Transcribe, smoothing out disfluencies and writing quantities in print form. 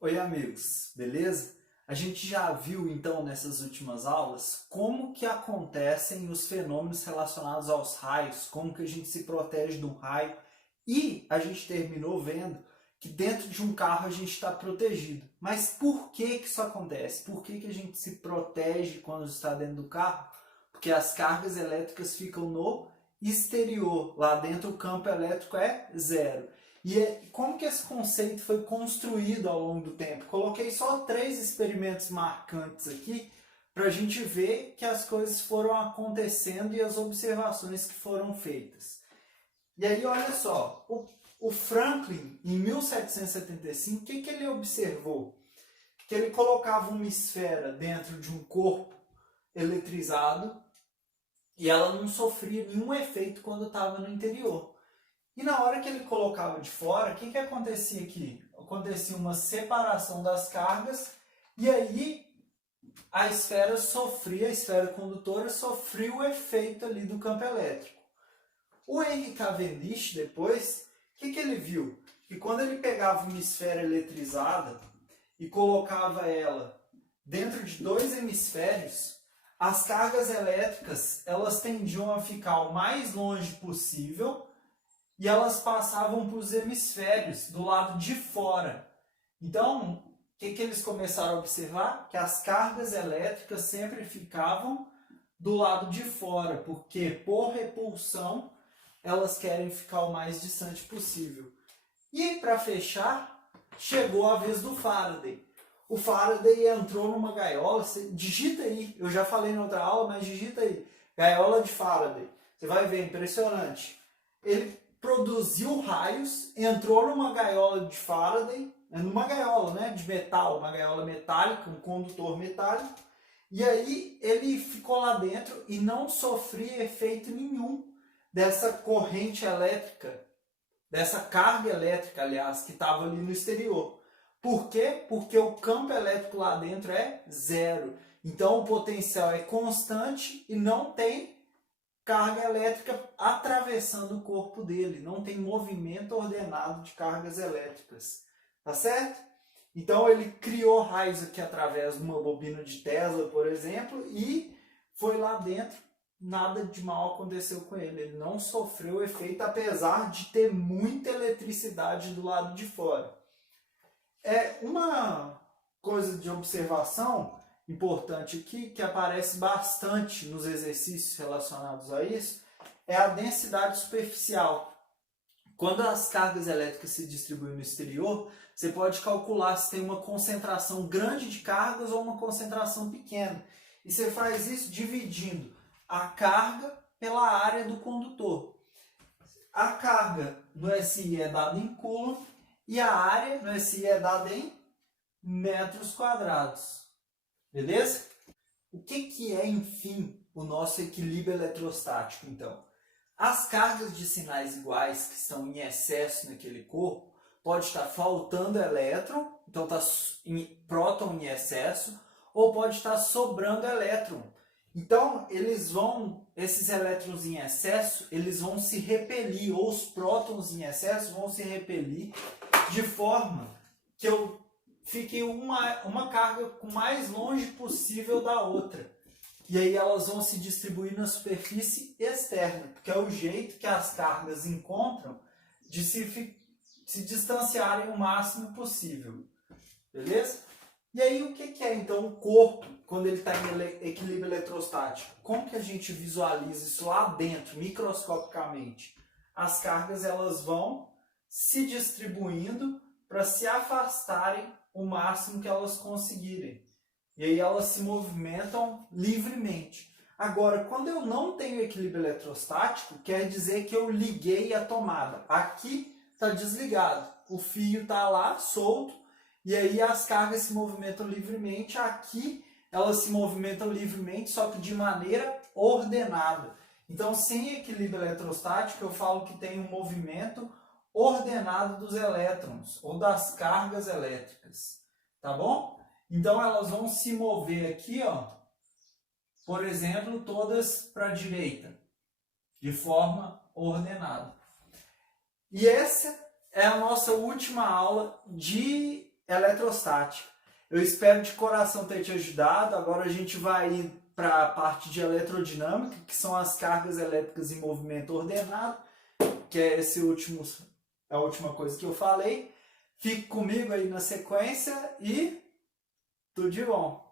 Oi amigos, beleza? A gente já viu então nessas últimas aulas como que acontecem os fenômenos relacionados aos raios, como que a gente se protege do raio e a gente terminou vendo que dentro de um carro a gente está protegido. Mas por que que isso acontece? Por que que a gente se protege quando está dentro do carro? Porque as cargas elétricas ficam no exterior, lá dentro o campo elétrico é zero. Como que esse conceito foi construído ao longo do tempo? Coloquei só 3 experimentos marcantes aqui para a gente ver que as coisas foram acontecendo e as observações que foram feitas. E aí, olha só, o Franklin, em 1775, o que ele observou? Que ele colocava uma esfera dentro de um corpo eletrizado e ela não sofria nenhum efeito quando estava no interior. E na hora que ele colocava de fora, o que acontecia aqui? Acontecia uma separação das cargas e aí a a esfera condutora sofria o efeito ali do campo elétrico. O Henry Cavendish depois, o que ele viu? Que quando ele pegava uma esfera eletrizada e colocava ela dentro de 2 hemisférios, as cargas elétricas elas tendiam a ficar o mais longe possível e elas passavam para os hemisférios, do lado de fora. Então, o que eles começaram a observar? Que as cargas elétricas sempre ficavam do lado de fora, porque por repulsão elas querem ficar o mais distante possível. E para fechar, chegou a vez do Faraday. O Faraday entrou numa gaiola, você digita aí, eu já falei na outra aula, mas digita aí, gaiola de Faraday. Você vai ver, impressionante. Ele produziu raios, entrou numa gaiola de Faraday, numa gaiola, né, de metal, uma gaiola metálica, um condutor metálico, e aí ele ficou lá dentro e não sofria efeito nenhum dessa corrente elétrica, dessa carga elétrica, aliás, que estava ali no exterior. Por quê? Porque o campo elétrico lá dentro é zero. Então o potencial é constante e não tem carga elétrica atravessando o corpo dele, não tem movimento ordenado de cargas elétricas, tá certo? Então ele criou raios aqui através de uma bobina de Tesla, por exemplo, e foi lá dentro, nada de mal aconteceu com ele, ele não sofreu efeito apesar de ter muita eletricidade do lado de fora. Uma coisa de observação importante aqui, que aparece bastante nos exercícios relacionados a isso, é a densidade superficial. Quando as cargas elétricas se distribuem no exterior, você pode calcular se tem uma concentração grande de cargas ou uma concentração pequena. E você faz isso dividindo a carga pela área do condutor. A carga no SI é dada em Coulomb e a área no SI é dada em metros quadrados. Beleza? O que é, enfim, o nosso equilíbrio eletrostático, então? As cargas de sinais iguais que estão em excesso naquele corpo, pode estar faltando elétron, então está próton em excesso, ou pode estar sobrando elétron. Então, esses elétrons em excesso, eles vão se repelir, ou os prótons em excesso vão se repelir, de forma que eu fique uma carga o mais longe possível da outra. E aí elas vão se distribuir na superfície externa, porque é o jeito que as cargas encontram de se distanciarem o máximo possível. Beleza? E aí o que é então o corpo quando ele está em equilíbrio eletrostático? Como que a gente visualiza isso lá dentro, microscopicamente? As cargas elas vão se distribuindo para se afastarem o máximo que elas conseguirem. E aí elas se movimentam livremente. Agora, quando eu não tenho equilíbrio eletrostático, quer dizer que eu liguei a tomada. Aqui está desligado. O fio está lá, solto, e aí as cargas se movimentam livremente. Aqui elas se movimentam livremente, só que de maneira ordenada. Então, sem equilíbrio eletrostático, eu falo que tem um movimento ordenado dos elétrons, ou das cargas elétricas. Tá bom? Então elas vão se mover aqui, ó, por exemplo, todas para a direita, de forma ordenada. E essa é a nossa última aula de eletrostática. Eu espero de coração ter te ajudado. Agora a gente vai ir para a parte de eletrodinâmica, que são as cargas elétricas em movimento ordenado, que é a última coisa que eu falei. Fique comigo aí na sequência e tudo de bom!